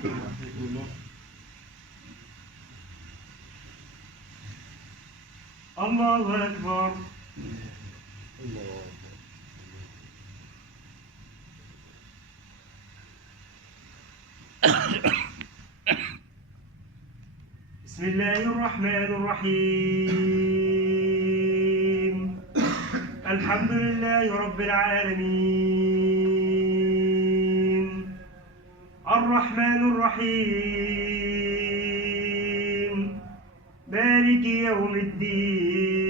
الله أكبر. بسم الله الرحمن الرحيم. الحمد لله رب العالمين، الرحمن الرحيم، مالك يوم الدين.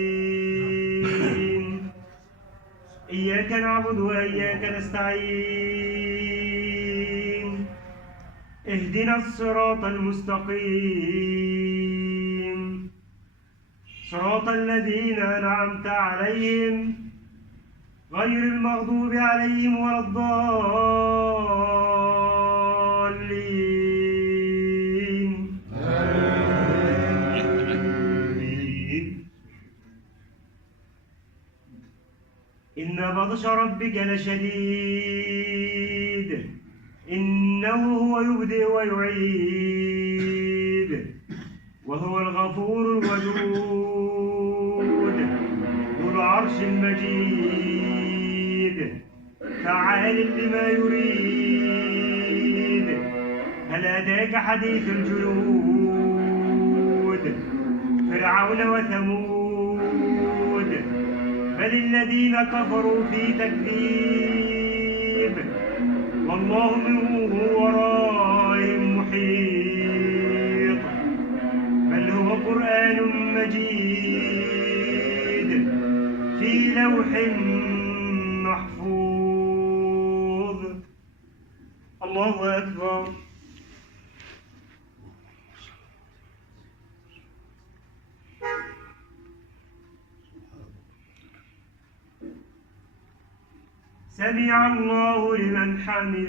إياك نعبد وإياك نستعين، اهدنا الصراط المستقيم، صراط الذين أنعمت عليهم غير المغضوب عليهم ولا الضالين. آمين. إن بطش ربك لشديد، إنه هو يبدئ ويعيد، وهو الغفور الودود ذو العرش المجيد، فعال لما يريد. هل أتاك حديث الجنود فرعون وثمود، بل الذين كفروا في تكذيب، والله من ورائهم محيط. بل هو قرآن مجيد في لوح محفوظ. الله أكبر. سمع الله لمن حمده.